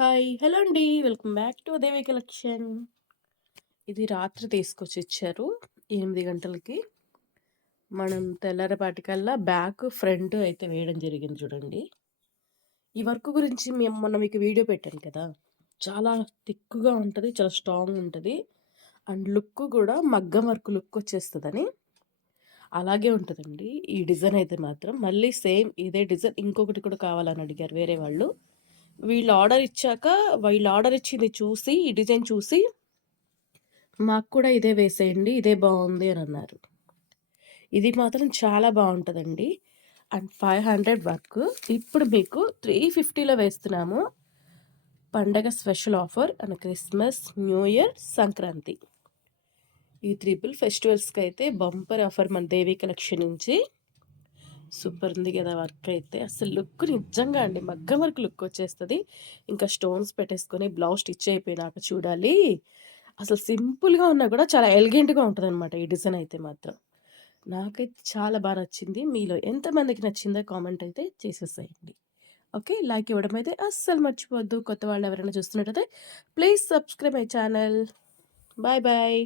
Hi! Hello అండి. Welcome back to Devi collection. ఇది రాత్రి తీసుకొచ్చి ఇచ్చారు ఎనిమిది గంటలకి. మనం తెల్లారపాటికల్లా బ్యాక్, ఫ్రంట్ అయితే వేయడం జరిగింది చూడండి. ఈ వర్క్ గురించి మేము మొన్న మీకు వీడియో పెట్టాను కదా! చాలా థిక్‌గా ఉంటుంది చాలా స్ట్రాంగ్ ఉంటుంది అండ్ లుక్ కూడా మగ్గం వర్క్ లుక్ వచ్చేస్తుందని అలాగే ఉంటుందండి ఈ డిజైన్ అయితే మాత్రం. మళ్ళీ సేమ్ ఇదే డిజైన్ ఇంకొకటి కూడా కావాలని అడిగారు వేరే వాళ్ళు. వీళ్ళు ఆర్డర్ ఇచ్చాక వీళ్ళు ఆర్డర్ ఇచ్చింది చూసి, ఈ డిజైన్ చూసి మాకు కూడా ఇదే వేసేయండి. ఇదే బాగుంది అని అన్నారు. ఇది మాత్రం చాలా బాగుంటుందండి అండ్ 500 వర్క్. ఇప్పుడు మీకు 350లో వేస్తున్నాము. పండగ special offer and Christmas, new year, Sankranti. ఈ ట్రిపుల్ అయితే బంపర్ ఆఫర్ మన దేవి కలెక్షన్ నుంచి. సూపర్ ఉంది కదా వర్క్ అయితే. అసలు లుక్ నిజంగా అండి మగ్గం వర్క్ లుక్ వచ్చేస్తుంది ఇంకా స్టోన్స్ పెట్టేసుకొని బ్లౌజ్ స్టిచ్ అయిపోయినాక చూడాలి. అసలు సింపుల్‌గా ఉన్నా కూడా చాలా ఎలిగెంట్‌గా ఉంటదనమాట ఈ డిజైన్ అయితే మాత్రం. నాకైతే చాలా బాగా నచ్చింది. మీలో ఎంతమందికి నచ్చిందో కామెంట్ అయితే చేసేసేయండి. ఓకే. లైక్ ఇవ్వడం అయితే అస్సలు మర్చిపోవద్దు. కొత్త వాళ్ళు ఎవరైనా చూస్తున్నట్టయితే please subscribe my channel. Bye bye.